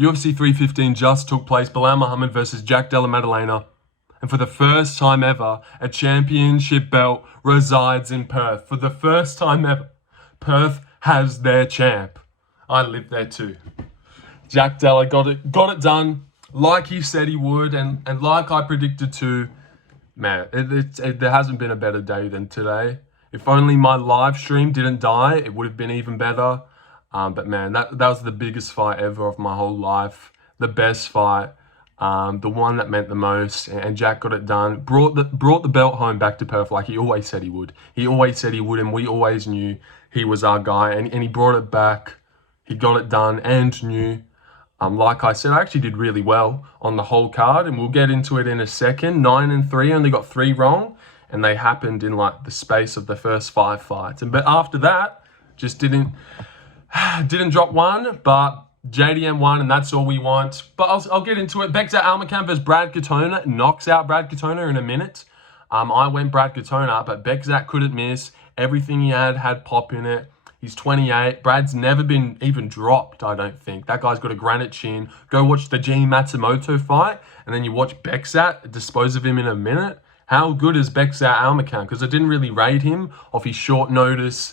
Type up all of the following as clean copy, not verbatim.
UFC 315 just took place. Bilal Muhammad versus Jack Della Maddalena. And for the first time ever, a championship belt resides in Perth. For the first time ever, Perth has their champ. I live there too. Jack Della got it done like he said he would, and like I predicted too. Man, there hasn't been a better day than today. If only my live stream didn't die, it would have been even better. But man, that was the biggest fight ever of my whole life. The best fight. The one that meant the most, and Jack got it done. Brought the belt home back to Perth like he always said he would. He always said he would, and we always knew he was our guy. And he brought it back. He got it done and knew. Like I said, I actually did really well on the whole card, and we'll get into it in a second. 9-3, only got 3 wrong, and they happened in like the space of the first 5 fights. But after that, just didn't drop one, but JDM won, and that's all we want. But I'll get into it. Bekzat Almakhan versus Brad Katona. Knocks out Brad Katona in a minute. I went Brad Katona, but Bekzat couldn't miss. Everything he had pop in it. He's 28. Brad's never been even dropped, I don't think. That guy's got a granite chin. Go watch the G Matsumoto fight, and then you watch Bekzat dispose of him in a minute. How good is Bekzat Almakhan? Because I didn't really rate him off his short notice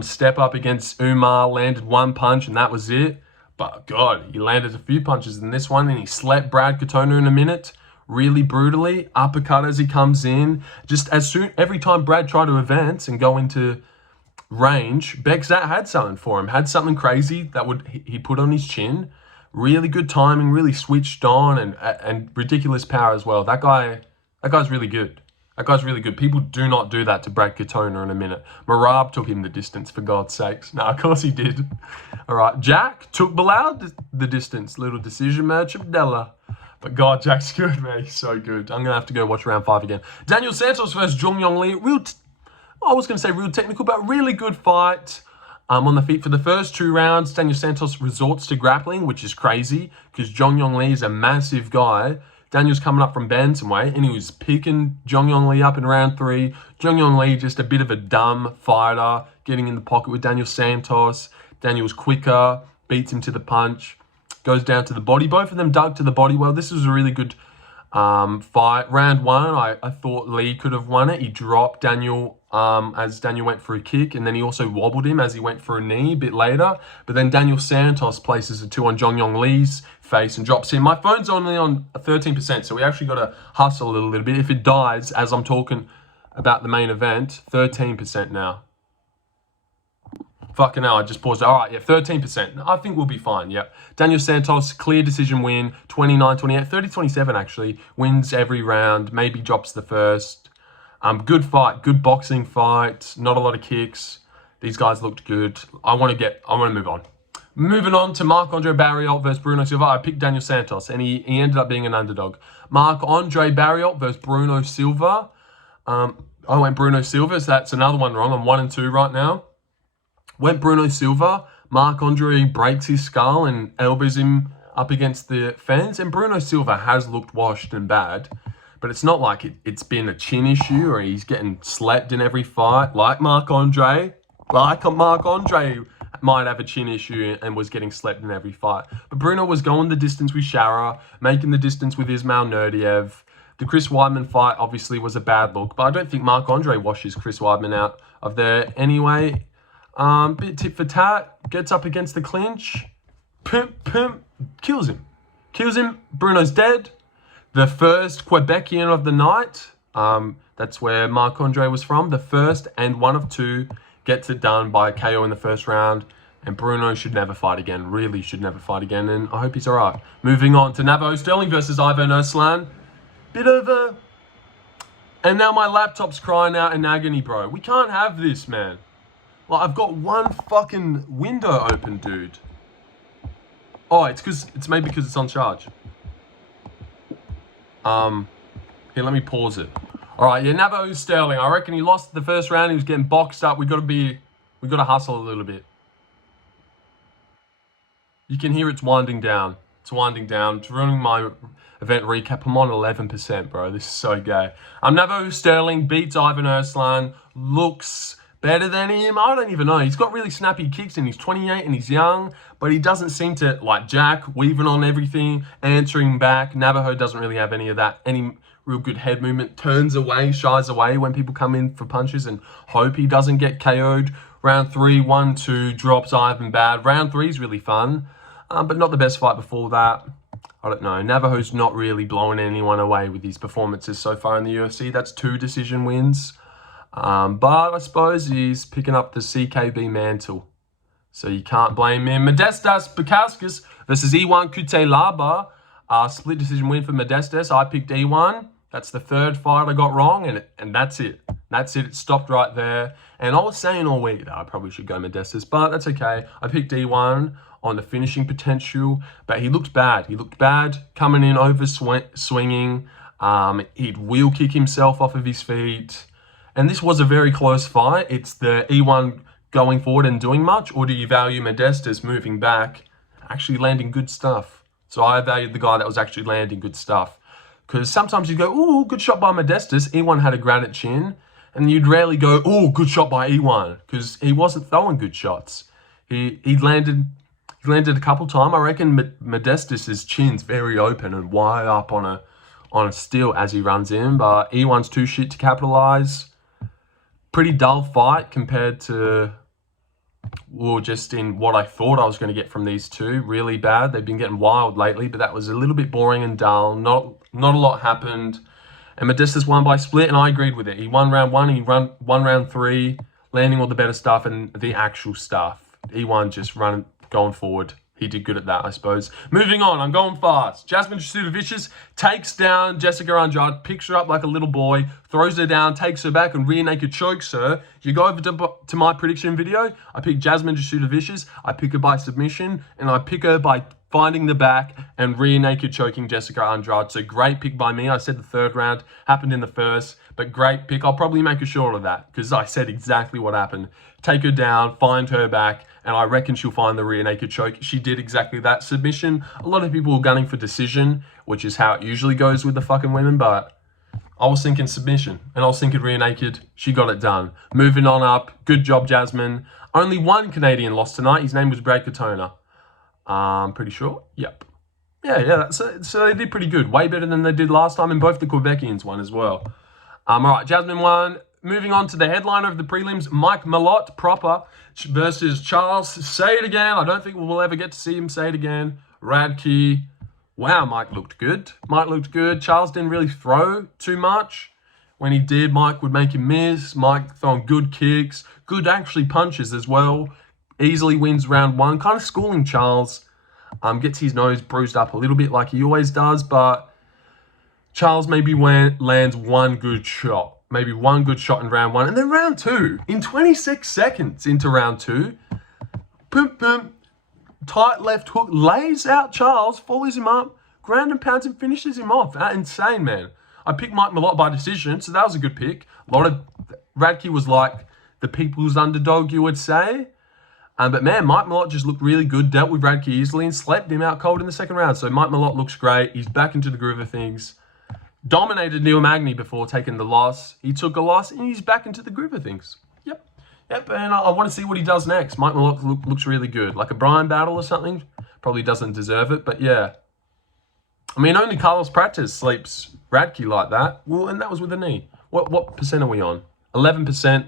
step up against Umar, landed 1 punch, and that was it. But God, he landed a few punches in this one, and he slept Brad Katona in a minute, really brutally. Uppercut as he comes in. Just every time Brad tried to advance and go into range, Bekzat had something for him, had something crazy that he put on his chin. Really good timing, really switched on, and ridiculous power as well. That guy's really good. That guy's really good. People do not do that to Brad Katona in a minute. Marab took him the distance, for God's sakes. No, of course he did. All right, Jack took Bilal the distance. Little decision match of Della. But God, Jack's good, man. He's so good. I'm going to have to go watch round 5 again. Daniel Santos versus Jeong Lee. I was going to say real technical, but really good fight. On the feet for the first 2 rounds. Daniel Santos resorts to grappling, which is crazy because Jeong Lee is a massive guy. Daniel's coming up from bantamweight, and he was picking Jeong Lee up in round 3. Jeong Lee just a bit of a dumb fighter, getting in the pocket with Daniel Santos. Daniel's quicker, beats him to the punch, goes down to the body. Both of them dug to the body well. This was a really good fight. Round 1, I thought Lee could have won it. He dropped Daniel as Daniel went for a kick, and then he also wobbled him as he went for a knee a bit later. But then Daniel Santos places a 2 on Jeong Lee's face and drops him. My phone's only on 13%, so we actually got to hustle a little bit. If it dies as I'm talking about the main event, 13% now. Fucking hell, I just paused. All right, yeah, 13%. I think we'll be fine, yep. Daniel Santos, clear decision win, 29-28, 30-27 actually. Wins every round, maybe drops the first. Good fight, good boxing fight, not a lot of kicks. These guys looked good. I want to move on. Moving on to Marc-Andre Barriault versus Bruno Silva. I picked Daniel Santos, and he ended up being an underdog. Marc-Andre Barriault versus Bruno Silva. I went Bruno Silva, so that's another one wrong. I'm 1-2 right now. Went Bruno Silva. Marc-Andre breaks his skull and elbows him up against the fence. And Bruno Silva has looked washed and bad. But it's not like it's been a chin issue or he's getting slapped in every fight. Like Marc-Andre. Marc-Andre might have a chin issue and was getting slapped in every fight. But Bruno was going the distance with Shara, making the distance with Ismail Nurdiev. The Chris Weidman fight obviously was a bad look. But I don't think Marc-Andre washes Chris Weidman out of there anyway. Bit tit for tat, gets up against the clinch, kills him. Bruno's dead. The first Quebecian of the night, that's where Marc-Andre was from. The first and one of 2 gets it done by KO in the first round. And Bruno should never fight again, really should never fight again. And I hope he's all right. Moving on to Navajo Stirling versus Aimenn Erslan. Bit of a... And now my laptop's crying out in agony, bro. We can't have this, man. Like, I've got one fucking window open, dude. Oh, it's maybe because it's on charge. Here, let me pause it. All right, yeah, Navajo Stirling. I reckon he lost the first round. He was getting boxed up. We got to hustle a little bit. You can hear it's winding down. It's winding down. It's ruining my event recap. I'm on 11%, bro. This is so gay. Navajo Stirling beats Aimenn Erslan. Looks better than him. I don't even know. He's got really snappy kicks and he's 28 and he's young. but he doesn't seem to, like Jack, weaving on everything, answering back. Navajo doesn't really have any of that, any real good head movement, turns away, shies away when people come in for punches, and hope he doesn't get KO'd. Round 3, 1-2, drops Aimenn bad. Round 3 is really fun, but not the best fight before that. I don't know. Navajo's not really blowing anyone away with his performances so far in the UFC. That's 2 decision wins. But I suppose he's picking up the CKB mantle, so you can't blame him. Modestas Bekzat versus E1 Kutelaba. Split decision win for Modestas. I picked E1. That's the 3rd fight I got wrong, and that's it. That's it. It stopped right there. And I was saying all week that I probably should go Modestas, but that's okay. I picked E1 on the finishing potential, but he looked bad. He looked bad coming in over swinging. He'd wheel kick himself off of his feet. And this was a very close fight. It's the E1 going forward and doing much, or do you value Modestas moving back, actually landing good stuff? So I valued the guy that was actually landing good stuff. Because sometimes you go, ooh, good shot by Modestas. E1 had a granite chin. And you'd rarely go, ooh, good shot by E1. Because he wasn't throwing good shots. He landed a couple times. I reckon Modestas' chin's very open and wide up on a steal as he runs in. But E1's too shit to capitalize. Pretty dull fight compared to, well, just in what I thought I was going to get from these two. Really bad. They've been getting wild lately, but that was a little bit boring and dull. Not a lot happened. And Modestas won by split, and I agreed with it. He won round 1, and he won round 3, landing all the better stuff and the actual stuff. E1 just going forward. He did good at that, I suppose. Moving on, I'm going fast. Jasmine Jasdavicius takes down Jessica Andrade, picks her up like a little boy, throws her down, takes her back, and rear naked chokes her. You go over to my prediction video. I pick Jasmine Jasdavicius. I pick her by submission, and I pick her by finding the back and rear naked choking Jessica Andrade. So great pick by me. I said the 3rd round happened in the 1st, but great pick. I'll probably make a short of that because I said exactly what happened. Take her down, find her back, and I reckon she'll find the rear naked choke. She did exactly that. Submission. A lot of people were gunning for decision, which is how it usually goes with the fucking women, but I was thinking submission, and I was thinking rear naked. She got it done. Moving on up. Good job, Jasmine. Only one Canadian lost tonight. His name was Katona. Pretty sure. Yep. Yeah. So they did pretty good. Way better than they did last time, and both the Quebecians won as well. All right, Jasmine won. Moving on to the headliner of the prelims, Malott proper versus Charles. Say it again. I don't think we'll ever get to see him say it again. Radkte. Wow, Mike looked good. Charles didn't really throw too much. When he did, Mike would make him miss. Mike throwing good kicks, good actually punches as well. Easily wins round 1. Kind of schooling Charles. Gets his nose bruised up a little bit like he always does, but Charles maybe lands one good shot. Maybe one good shot in round 1. And then round 2, in 26 seconds into round 2, boom, boom, tight left hook, lays out Charles, follows him up, ground and pounds and finishes him off. Insane, man. I picked Mike Malott by decision, so that was a good pick. Radkte was like the people's underdog, you would say. But man, Mike Malott just looked really good, dealt with Radkte easily, and slept him out cold in the 2nd round. So Mike Malott looks great. He's back into the groove of things. Dominated Neil Magny before taking the loss. He took a loss, and he's back into the groove of things. Yep. And I want to see what he does next. Mike Malott looks really good. Like a Brian battle or something. Probably doesn't deserve it, but yeah. I mean, only Carlos Prates sleeps Radkte like that. Well, and that was with a knee. What percent are we on? 11%.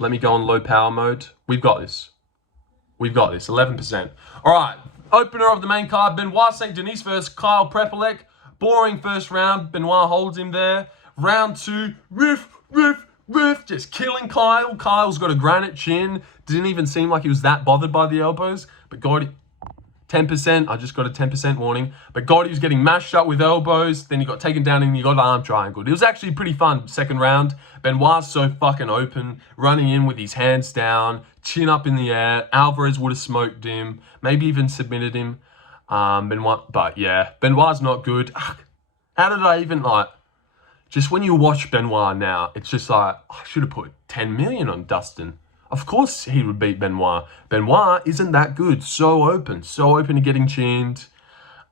Let me go on low power mode. We've got this. 11%. All right. Opener of the main card, Benoit St. Denis versus Kyle Prepolec. Boring first round. Benoit holds him there. Round 2, riff, just killing Kyle. Kyle's got a granite chin. Didn't even seem like he was that bothered by the elbows. But God, 10%. I just got a 10% warning. But God, he was getting mashed up with elbows. Then he got taken down and he got arm triangled. It was actually pretty fun 2nd round. Benoit's so fucking open. Running in with his hands down. Chin up in the air. Alvarez would have smoked him. Maybe even submitted him. But yeah, Benoit's not good. How did I even just when you watch Benoit now, it's just like, I should have put 10 million on Dustin. Of course he would beat Benoit. Benoit isn't that good. So open to getting chinned.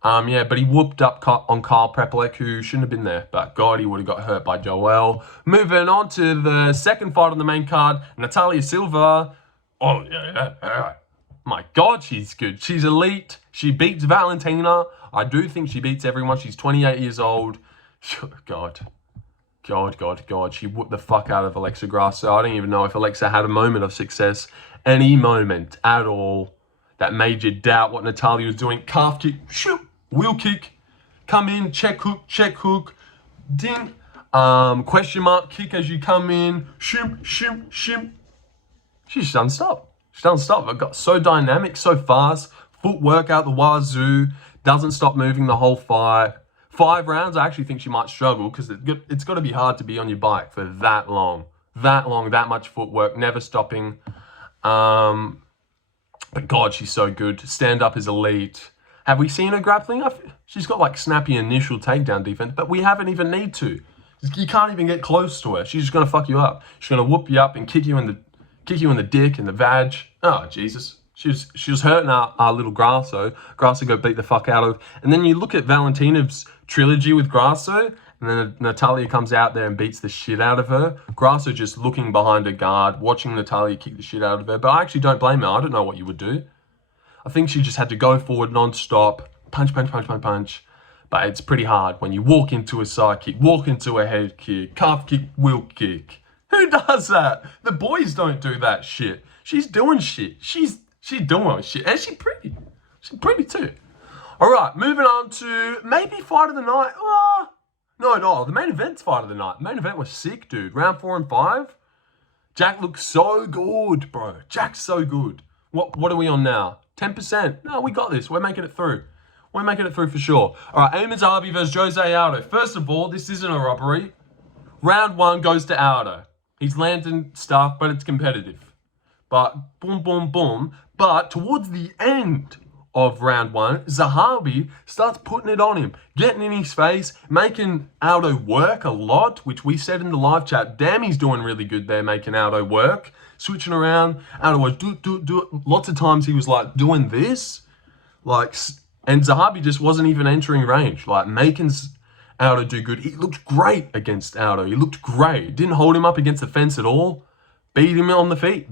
But he whooped up on Kyle Prepolec, who shouldn't have been there. But God, he would have got hurt by Joel. Moving on to the 2nd fight on the main card, Natalia Silva. Oh, yeah. My God, she's good. She's elite. She beats Valentina. I do think she beats everyone. She's 28 years old. God. She whooped the fuck out of Alexa Grasso. I don't even know if Alexa had a moment of success. Any moment at all that made you doubt what Natalia was doing. Calf kick, shoot, wheel kick, come in, check hook, ding. Question mark kick as you come in, shim. She doesn't stop. It got so dynamic, so fast. Footwork out the wazoo. Doesn't stop moving the whole fight. 5 rounds, I actually think she might struggle because it's got to be hard to be on your bike for that long, that much footwork, never stopping. But God, she's so good. Stand up is elite. Have we seen her grappling? She's got like snappy initial takedown defense, but we haven't even need to. You can't even get close to her. She's just gonna fuck you up. She's gonna whoop you up and kick you in the dick and the vag. Oh Jesus. She was hurting our little Grasso. Grasso go beat the fuck out of. And then you look at Valentina's trilogy with Grasso, and then Natalia comes out there and beats the shit out of her. Grasso just looking behind her guard, watching Natalia kick the shit out of her. But I actually don't blame her. I don't know what you would do. I think she just had to go forward non-stop, punch. But it's pretty hard when you walk into a side kick, walk into a head kick, calf kick, wheel kick. Who does that? The boys don't do that shit. She's doing shit. She's doing shit. And she's pretty. She's pretty too. All right, moving on to maybe fight of the night. No, the main event's fight of the night. The main event was sick, dude. Round 4 and 5. Jack looks so good, bro. Jack's so good. What are we on now? 10%. No, we got this. We're making it through. We're making it through for sure. All right, Aimenn Zahabi versus Jose Aldo. First of all, this isn't a robbery. Round 1 goes to Aldo. He's landing stuff, but it's competitive. But boom. But towards the end of round 1, Zahabi starts putting it on him, getting in his face, making Aldo work a lot, which we said in the live chat. Damn, he's doing really good there, making Aldo work. Switching around, Aldo was do. Lots of times he was like doing this, and Zahabi just wasn't even entering range, like making Aldo do good. He looked great against Aldo. He looked great. Didn't hold him up against the fence at all. Beat him on the feet.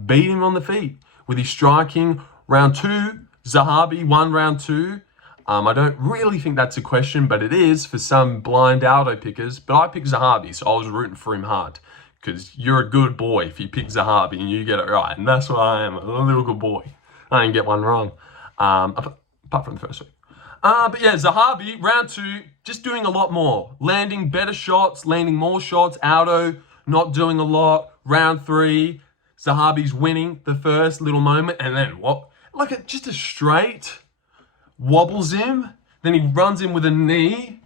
With his striking. Round 2, Zahabi won round 2. I don't really think that's a question, but it is for some blind Aldo pickers. But I picked Zahabi, so I was rooting for him hard. Because you're a good boy if you pick Zahabi and you get it right. And that's what I am, a little good boy. I didn't get one wrong. Apart from the first week. But yeah, Zahabi, round 2, just doing a lot more. Landing better shots, landing more shots. Aldo not doing a lot. Round 3, Zahabi's winning the first little moment. And then what? Just a straight, wobbles him. Then he runs in with a knee,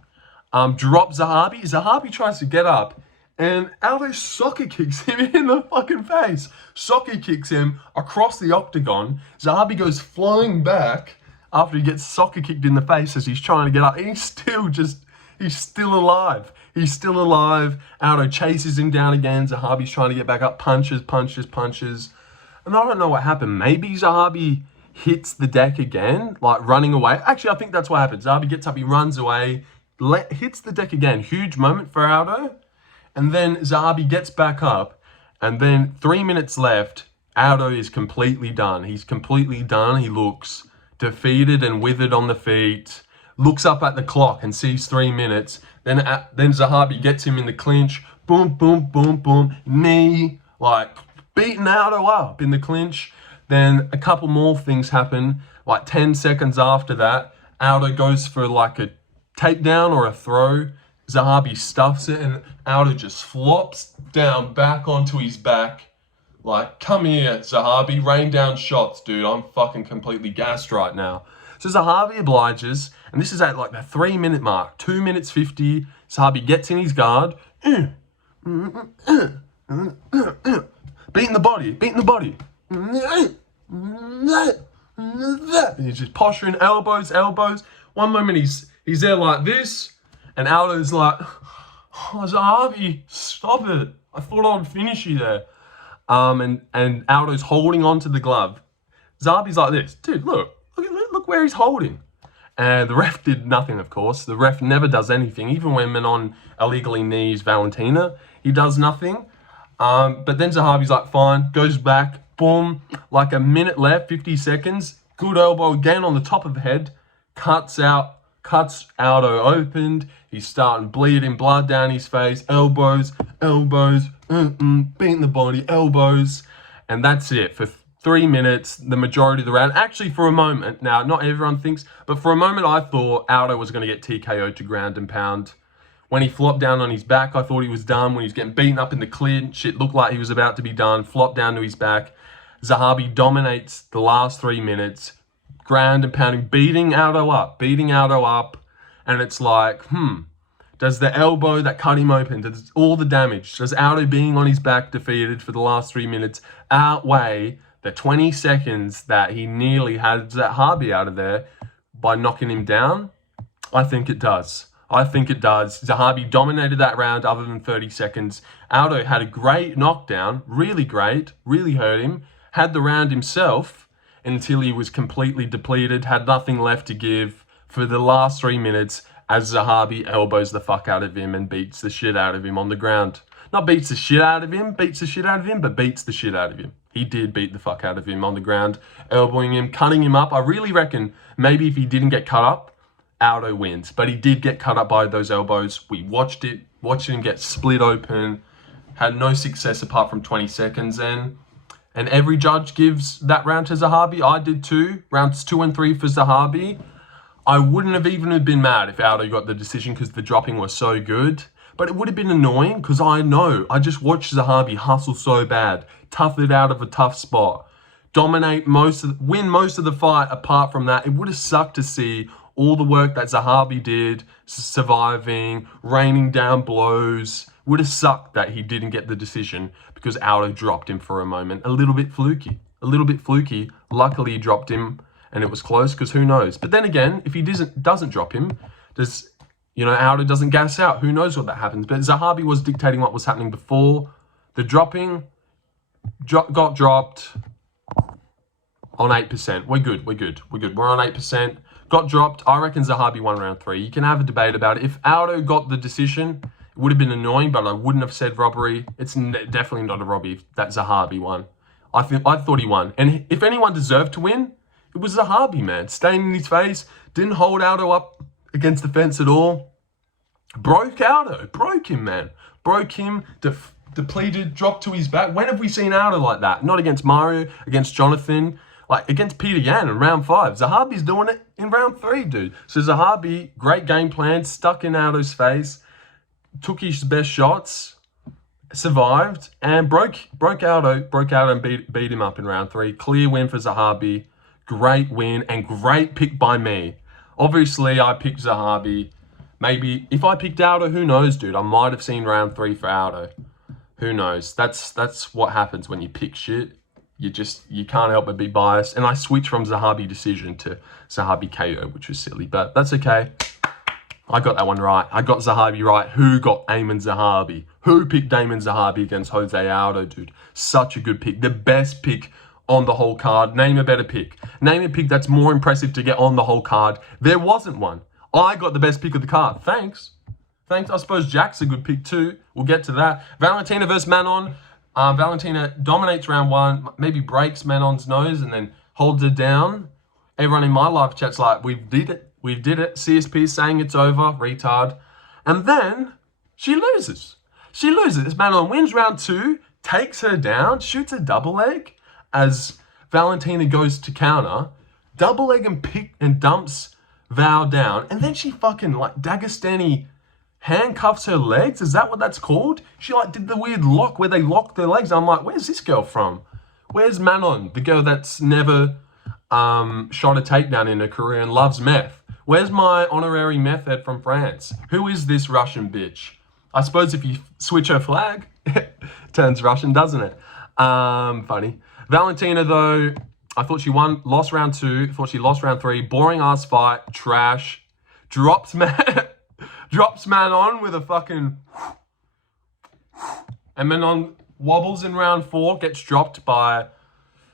drops Zahabi. Zahabi tries to get up. And Aldo soccer kicks him in the fucking face. Soccer kicks him across the octagon. Zahabi goes flying back after he gets soccer kicked in the face as he's trying to get up. And he's still alive. Aldo chases him down again. Zahabi's trying to get back up. Punches. And I don't know what happened. Maybe Zahabi hits the deck again, like running away. Actually, I think that's what happened. Zahabi gets up, he runs away, hits the deck again. Huge moment for Aldo. And then Zahabi gets back up, and then 3 minutes left. Aldo is completely done. He's completely done. He looks defeated and withered on the feet. Looks up at the clock and sees 3 minutes. Then Zahabi gets him in the clinch. Boom. Knee, beating Aldo up in the clinch. Then a couple more things happen. 10 seconds after that, Aldo goes for a takedown or a throw. Zahabi stuffs it, and Aldo just flops down back onto his back. Come here, Zahabi, rain down shots, dude. I'm fucking completely gassed right now. So Zahabi obliges, and this is at the 3 minute mark, 2 minutes 50. Zahabi gets in his guard. Beating the body. He's just posturing, elbows. One moment he's there like this, and Aldo's like, oh, Zahabi, stop it. I thought I'd finish you there. And Aldo's holding onto the glove. Zahabi's like this. Dude, look where he's holding. And the ref did nothing, of course. The ref never does anything. Even when Manon illegally knees Valentina, he does nothing. But then Zahabi's like, fine, goes back, boom. A minute left, 50 seconds. Good elbow again on the top of the head. Cuts Aldo opened. He's starting bleeding, blood down his face. Elbows, beating the body, elbows. And that's it for 3 minutes, the majority of the round. Actually, for a moment, now, not everyone thinks, but for a moment, I thought Aldo was going to get TKO'd to ground and pound. When he flopped down on his back, I thought he was done. When he was getting beaten up in the clinch, it looked like he was about to be done. Flopped down to his back. Zahabi dominates the last 3 minutes. Ground and pounding, beating Aldo up. And it's like, does the elbow that cut him open, does all the damage, does Aldo being on his back defeated for the last 3 minutes outweigh the 20 seconds that he nearly had Zahabi out of there by knocking him down? I think it does. Zahabi dominated that round other than 30 seconds. Aldo had a great knockdown, really great, really hurt him. Had the round himself until he was completely depleted, had nothing left to give for the last 3 minutes as Zahabi elbows the fuck out of him and beats the shit out of him on the ground. Not beats the shit out of him, but beats the shit out of him. He did beat the fuck out of him on the ground, elbowing him, cutting him up. I really reckon maybe if he didn't get cut up, Aldo wins. But he did get cut up by those elbows. We watched him get split open. Had no success apart from 20 seconds in. And every judge gives that round to Zahabi. I did too. Rounds 2 and 3 for Zahabi. I wouldn't have even been mad if Aldo got the decision because the dropping was so good. But it would have been annoying because I just watched Zahabi hustle so bad. Tough it out of a tough spot. Win most of the fight apart from that. It would have sucked to see all the work that Zahabi did, surviving, raining down blows. Would have sucked that he didn't get the decision because Aldo dropped him for a moment. A little bit fluky. Luckily, he dropped him and it was close because who knows? But then again, if he doesn't drop him, Aldo doesn't gas out. Who knows what that happens? But Zahabi was dictating what was happening before. The dropping got dropped on 8%. We're good. We're on 8%. Got dropped. I reckon Zahabi won round 3. You can have a debate about it. If Aldo got the decision, it would have been annoying, but I wouldn't have said robbery. It's definitely not a robbery that Zahabi won. I thought he won. And if anyone deserved to win, it was Zahabi, man. Staying in his face, didn't hold Aldo up against the fence at all. Broke him, man. Broke him, depleted, dropped to his back. When have we seen Aldo like that? Not against Mario, against Jonathan, like against Peter Yan in round 5. Zahabi's doing it in round 3, dude. So Zahabi, great game plan, stuck in Aldo's face, took his best shots, survived, and broke Aldo and beat him up in round 3. Clear win for Zahabi. Great win and great pick by me. Obviously, I picked Zahabi. Maybe if I picked Aldo, who knows, dude? I might have seen round 3 for Aldo. Who knows? That's what happens when you pick shit. You can't help but be biased. And I switched from Zahabi decision to Zahabi KO, which was silly, but that's okay. I got that one right. I got Zahabi right. Who got Aimenn Zahabi? Who picked Aimenn Zahabi against Jose Aldo, dude? Such a good pick. The best pick on the whole card. Name a better pick. Name a pick that's more impressive to get on the whole card. There wasn't one. I got the best pick of the card. Thanks. I suppose Jack's a good pick too. We'll get to that. Valentina versus Manon. Valentina dominates round 1, maybe breaks Manon's nose and then holds her down. Everyone in my live chat's like, we did it. CSP saying it's over, retard. And then she loses. Manon wins round 2, takes her down, shoots a double leg as Valentina goes to counter, double leg and dumps Val down. And then she fucking Dagestani handcuffs her legs. Is that what that's called? She did the weird lock where they lock their legs. I'm like, where's this girl from? Where's Manon, the girl that's never shot a takedown in her career and loves meth? Where's my honorary meth head from France? Who is this Russian bitch? I suppose if you switch her flag, it turns Russian, doesn't it? Funny. Valentina, though, I thought she lost round 2. Thought she lost round 3. Boring ass fight. Trash. Drops Manon with a fucking... And Manon wobbles in round 4. Gets dropped by...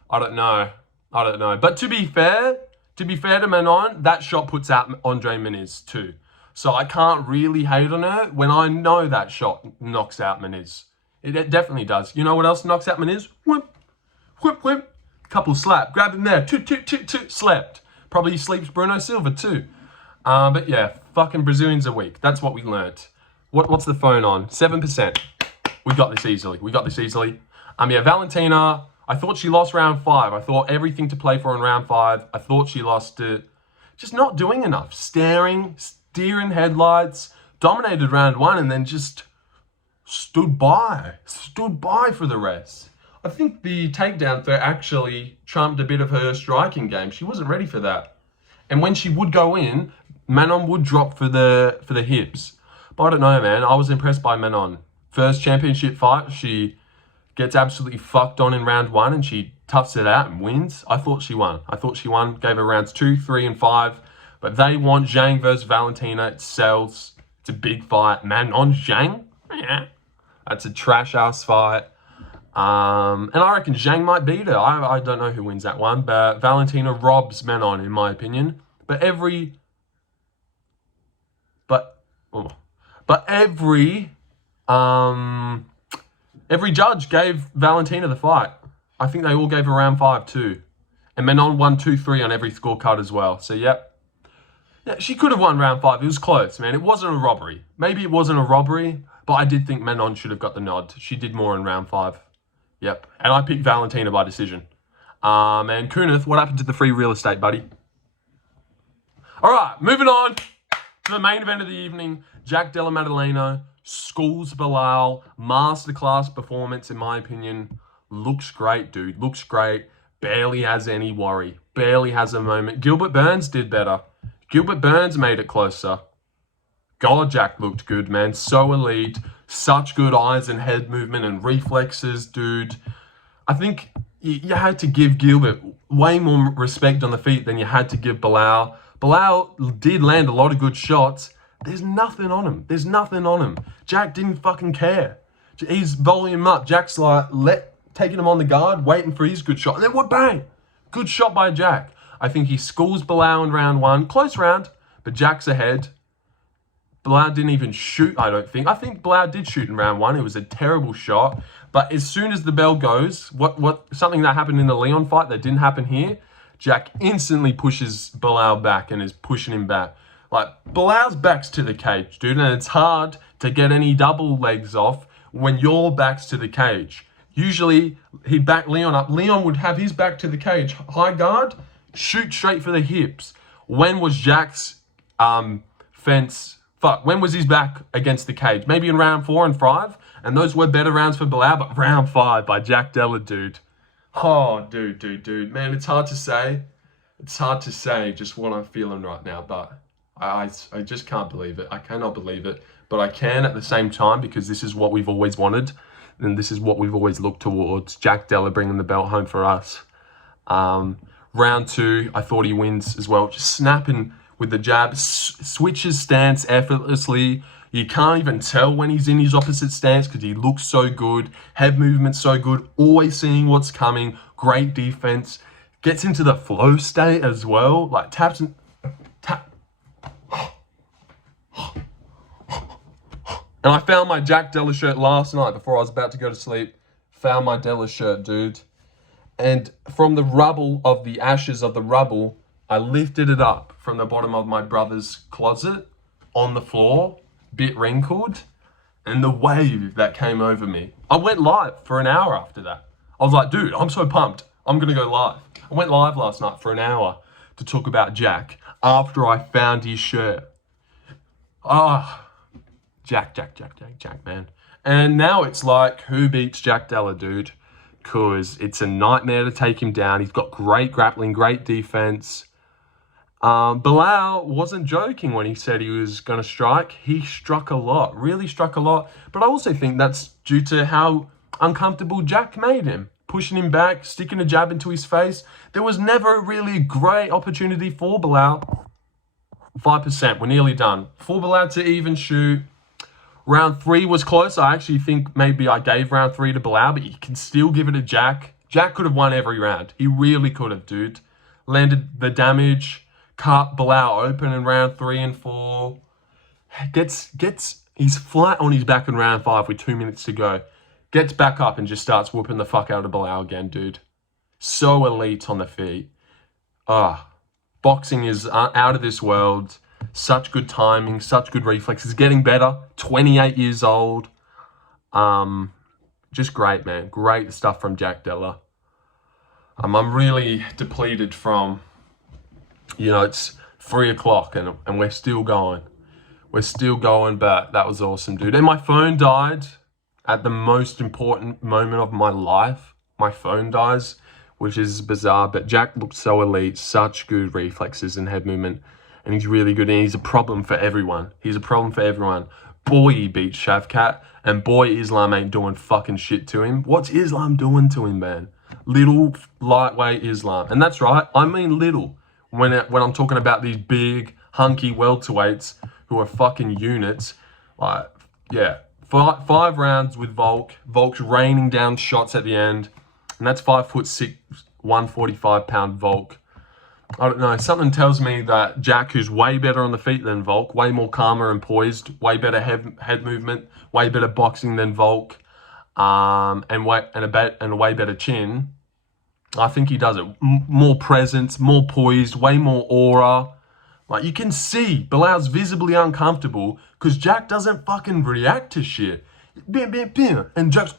I don't know. But to be fair to Manon, that shot puts out Andre Muniz too. So I can't really hate on her when I know that shot knocks out Muniz. It definitely does. You know what else knocks out Muniz? Whip. Couple slap. Grab him there. Toot. Slept. Probably sleeps Bruno Silva too. But yeah, fucking Brazilians are weak. That's what we learnt. What's the phone on? 7%. We got this easily. Yeah, Valentina, I thought she lost round 5. I thought everything to play for in round 5. I thought she lost it. Just not doing enough. Steering headlights. Dominated round 1 and then just stood by for the rest. I think the takedown threat actually trumped a bit of her striking game. She wasn't ready for that. And when she would go in, Manon would drop for the hips. But I don't know, man. I was impressed by Manon. First championship fight, she gets absolutely fucked on in round 1 and she toughs it out and wins. I thought she won. Gave her rounds 2, 3, and 5. But they want Jeong versus Valentina. It sells. It's a big fight. Manon Jeong? Yeah. That's a trash-ass fight. And I reckon Jeong might beat her. I don't know who wins that one. But Valentina robs Manon, in my opinion. But every judge gave Valentina the fight. I think they all gave her round 5 too. And Manon won 2-3 on every scorecard as well. So, yep. Yeah, she could have won round 5. It was close, man. It wasn't a robbery. Maybe it wasn't a robbery, but I did think Manon should have got the nod. She did more in round 5. Yep. And I picked Valentina by decision. And Kunith, what happened to the free real estate, buddy? All right, moving on to the main event of the evening. Jack Della Maddalena schools Belal. Masterclass performance, in my opinion. Looks great, dude. Looks great. Barely has any worry. Barely has a moment. Gilbert Burns did better. Gilbert Burns made it closer. God, Jack looked good, man. So elite. Such good eyes and head movement and reflexes, dude. I think you had to give Gilbert way more respect on the feet than you had to give Belal. Belal did land a lot of good shots. There's nothing on him. Jack didn't fucking care. He's volume up. Jack's like, taking him on the guard, waiting for his good shot. And then what, bang? Good shot by Jack. I think he schools Belal in round 1. Close round, but Jack's ahead. Belal didn't even shoot, I don't think. I think Belal did shoot in round 1. It was a terrible shot. But as soon as the bell goes, something that happened in the Leon fight that didn't happen here, Jack instantly pushes Belal back and is pushing him back. Like, Belal's back's to the cage, dude, and it's hard to get any double legs off when your back's to the cage. Usually, he'd back Leon up. Leon would have his back to the cage. High guard, shoot straight for the hips. When was Jack's fence... When was his back against the cage? Maybe in round 4 and 5? And those were better rounds for Belal, but round 5 by Jack Della, dude. Oh, dude. Man, it's hard to say. It's hard to say just what I'm feeling right now, but I just can't believe it. I cannot believe it. But I can at the same time because this is what we've always wanted. And this is what we've always looked towards. Jack Della bringing the belt home for us. Round 2, I thought he wins as well. Just snapping with the jab, switches stance effortlessly. You can't even tell when he's in his opposite stance because he looks so good. Head movement so good. Always seeing what's coming. Great defense. Gets into the flow state as well. Like taps and tap. And I found my Jack Della shirt last night before I was about to go to sleep. Found my Della shirt, dude. And from the rubble of the ashes of the rubble, I lifted it up from the bottom of my brother's closet on the floor, bit wrinkled, and the wave that came over me. I went live for an hour after that. I was like, dude, I'm so pumped. I'm going to go live. I went live last night for an hour to talk about Jack after I found his shirt. Jack, man. And now it's like, who beats Jack Della, dude? Because it's a nightmare to take him down. He's got great grappling, great defense. Belal wasn't joking when he said he was going to strike. He struck a lot, really struck a lot. But I also think that's due to how uncomfortable Jack made him. Pushing him back, sticking a jab into his face. There was never really a great opportunity for Belal. 5%, we're nearly done. For Belal to even shoot. Round 3 was close. I actually think maybe I gave round 3 to Belal, but you can still give it to Jack. Jack could have won every round. He really could have, dude. Landed the damage. Cut Belal open in round 3 and 4. He's flat on his back in round 5 with 2 minutes to go. Gets back up and just starts whooping the fuck out of Belal again, dude. So elite on the feet. Boxing is out of this world. Such good timing, such good reflexes. Getting better. 28 years old. Just great, man. Great stuff from Jack Della. I'm really depleted from, it's 3 o'clock and we're still going. We're still going, but that was awesome, dude. And my phone died at the most important moment of my life. My phone dies, which is bizarre, but Jack looked so elite, such good reflexes and head movement, and he's really good, and he's a problem for everyone. He's a problem for everyone. Boy, he beat Shavkat, and boy, Islam ain't doing fucking shit to him. What's Islam doing to him, man? Little, lightweight Islam. And that's right, I mean little. When I'm talking about these big, hunky welterweights who are fucking units, like, yeah. 5 rounds with Volk. Volk's raining down shots at the end. And that's 5'6", 145-pound Volk. I don't know. Something tells me that Jack, who's way better on the feet than Volk, way more calmer and poised, way better head movement, way better boxing than Volk, and a way better chin. I think he does it. More presence, more poised, way more aura. Like, you can see Bilal's visibly uncomfortable because Jack doesn't fucking react to shit. And Jack's...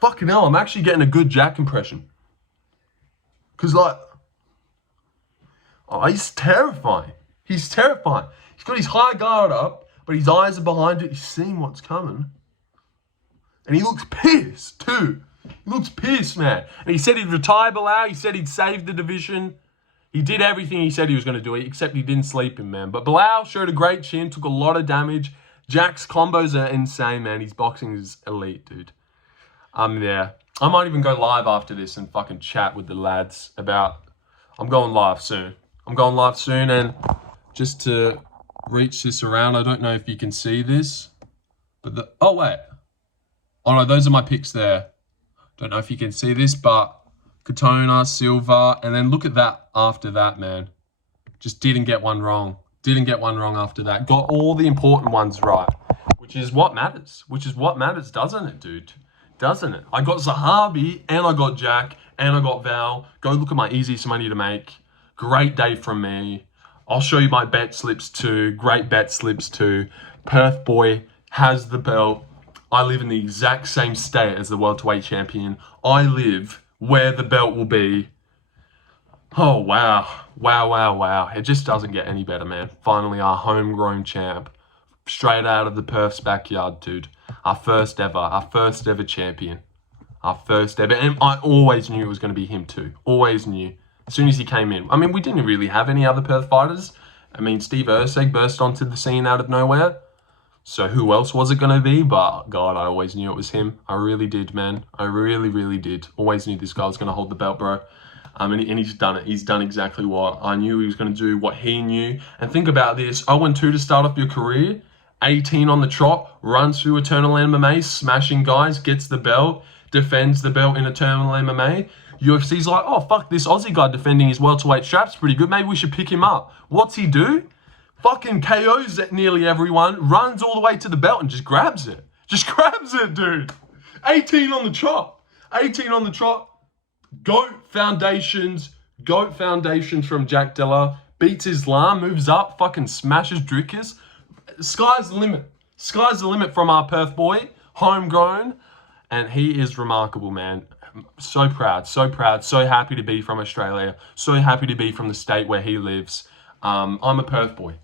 Fucking hell, I'm actually getting a good Jack impression. Because, like... Oh, he's terrifying. He's terrifying. He's got his high guard up, but his eyes are behind it. He's seeing what's coming. And he looks pissed, too. He looks pissed, man. And he said he'd retire Bilal. He said he'd save the division. He did everything he said he was going to do, except he didn't sleep him, man. But Bilal showed a great chin, took a lot of damage. Jack's combos are insane, man. His boxing is elite, dude. I'm there. I might even go live after this and fucking chat with the lads about... I'm going live soon. And just to reach this around, I don't know if you can see this, but oh, wait. Oh, no, those are my picks there. Don't know if you can see this, but Katona, Silva, and then look at that after that, man. Just didn't get one wrong. After that. Got all the important ones right, which is what matters. Doesn't it, dude? Doesn't it? I got Zahabi, and I got Jack, and I got Val. Go look at my easiest money to make. Great day from me. I'll show you my bet slips too. Great bet slips too. Perth boy has the belt. I live in the exact same state as the welterweight champion. I live where the belt will be. Oh, wow. Wow. It just doesn't get any better, man. Finally, our homegrown champ. Straight out of the Perth's backyard, dude. Our first ever champion. And I always knew it was going to be him too. Always knew. As soon as he came in. I mean, we didn't really have any other Perth fighters. I mean, Steve Erslan burst onto the scene out of nowhere. So who else was it going to be? But, God, I always knew it was him. I really did, man. I really did. Always knew this guy was going to hold the belt, bro. And he's done it. He's done exactly what I knew he was going to do, what he knew. And think about this. 0-2 to start off your career. 18 on the trot. Runs through Eternal MMA. Smashing guys. Gets the belt. Defends the belt in Eternal MMA. UFC's like, oh, fuck, this Aussie guy defending his welterweight strap's pretty good. Maybe we should pick him up. What's he do? Fucking KOs nearly everyone, runs all the way to the belt and just grabs it. Dude. 18 on the trot. Goat foundations from Jack Della. Beats Islam, moves up, fucking smashes Drickus. Sky's the limit from our Perth boy. Homegrown. And he is remarkable, man. So proud, so happy to be from Australia, so happy to be from the state where he lives. I'm a Perth boy.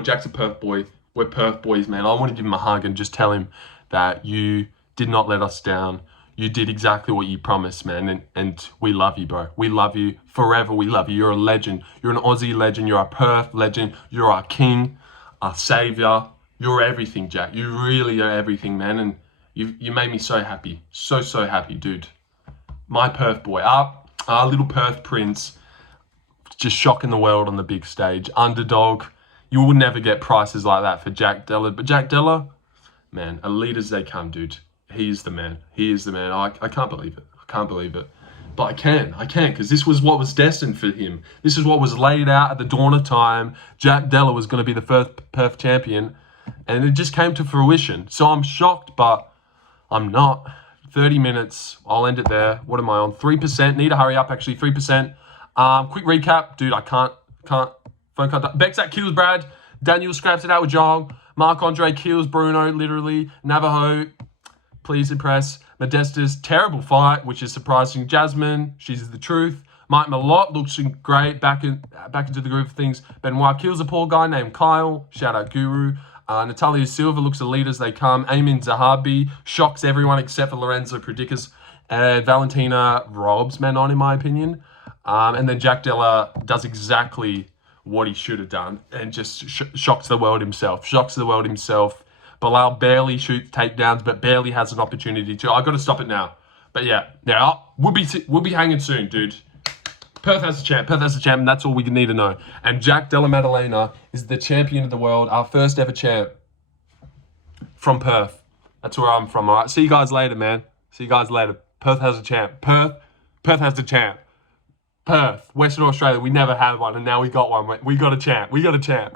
Jack's a Perth boy. We're Perth boys, man. I want to give him a hug and just tell him that you did not let us down. You did exactly what you promised, man, and we love you, bro. We love you forever. We love you. You're a legend. You're an Aussie legend. You're a Perth legend. You're our king, our savior. You're everything, Jack. You really are everything, man, and you made me so happy. So happy, dude. My Perth boy. Our little Perth prince. Just shocking the world on the big stage. Underdog. You will never get prices like that for Jack Della. But Jack Della, man, elite as they come, dude. He is the man. I can't believe it. But I can, because this was what was destined for him. This is what was laid out at the dawn of time. Jack Della was going to be the first Perth champion. And it just came to fruition. So I'm shocked, but I'm not. 30 minutes. I'll end it there. What am I on? 3%. Need to hurry up, actually. 3%. Quick recap. Dude, I can't. Phone contact. Bekzat kills Brad. Daniel scraps it out with Jeong. Andrade kills Bruno, literally. Navajo, please impress. Modestas, terrible fight, which is surprising. Jasmine, she's the truth. Malott looks great, back into the groove of things. Benoit kills a poor guy named Kyle. Shout out Guru. Natalia Silva looks elite as they come. Aimenn Zahabi shocks everyone except for Lorenzo Predicus. Valentina robs Manon, in my opinion. And then Jack Della does exactly what he should have done and just shocks the world himself. Bilal barely shoots takedowns, but barely has an opportunity to. I got to stop it now. But yeah, we'll be hanging soon, dude. Perth has a champ, and that's all we need to know. And Jack Della Maddalena is the champion of the world, our first ever champ from Perth. That's where I'm from, all right? See you guys later, man. See you guys later. Perth has a champ. Perth has a champ. Perth, Western Australia, we never had one, and now we got one. We got a champ.